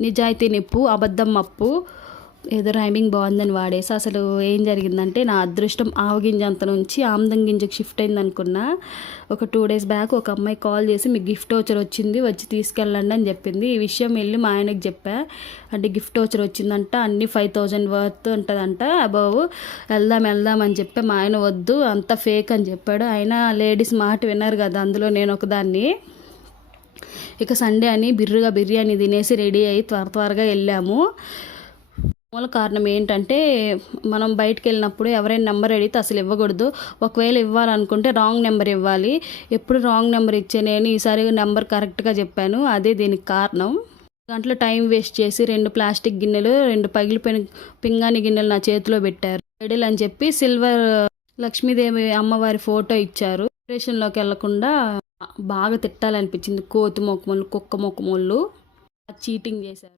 నిజాయితీ నిప్పు అబద్ధం అప్పు ఏదో రైమింగ్ బాగుందని వాడేసి అసలు ఏం జరిగిందంటే నా అదృష్టం ఆవగింజంత నుంచి ఆమ్దం గింజకు షిఫ్ట్ అయింది అనుకున్నా. ఒక 2 days బ్యాక్ ఒక అమ్మాయి కాల్ చేసి మీకు గిఫ్ట్ వోచర్ వచ్చింది వచ్చి తీసుకెళ్ళండి అని చెప్పింది. ఈ విషయం వెళ్ళి మా ఆయనకి చెప్పా. అంటే గిఫ్ట్ వోచర్ వచ్చిందంట, అన్ని 5,000 వర్త్ ఉంటుందంట అబౌవ్, వెళ్దాం అని చెప్పి మా ఆయన వద్దు అంత ఫేక్ అని చెప్పాడు. అయినా లేడీస్ మాట విన్నారు కదా, అందులో నేను ఒకదాన్ని. ఇక సండే అని బిర్యానీ తినేసి రెడీ అయ్యి త్వరగా వెళ్ళాము. మూల కారణం ఏంటంటే మనం బయటకు వెళ్ళినప్పుడు ఎవరైనా నెంబర్ అడిగితే అసలు ఇవ్వకూడదు. ఒకవేళ ఇవ్వాలనుకుంటే రాంగ్ నెంబర్ ఇవ్వాలి. ఎప్పుడు రాంగ్ నెంబర్ ఇచ్చే నేను ఈసారి నెంబర్ కరెక్ట్గా చెప్పాను. అదే దీనికి కారణం. గంటలో టైం వేస్ట్ చేసి 2 ప్లాస్టిక్ గిన్నెలు 2 పగిలిపోయిన పింగాణి గిన్నెలు నా చేతిలో పెట్టారు. ఐడియల్ అని చెప్పి సిల్వర్ లక్ష్మీదేవి అమ్మవారి ఫోటో ఇచ్చారు. ఆపరేషన్లోకి వెళ్లకుండా బాగా తిట్టాలనిపించింది. కోతి మొక్కమోళ్ళు, కుక్క మొక్కమోళ్ళు చీటింగ్ చేశారు.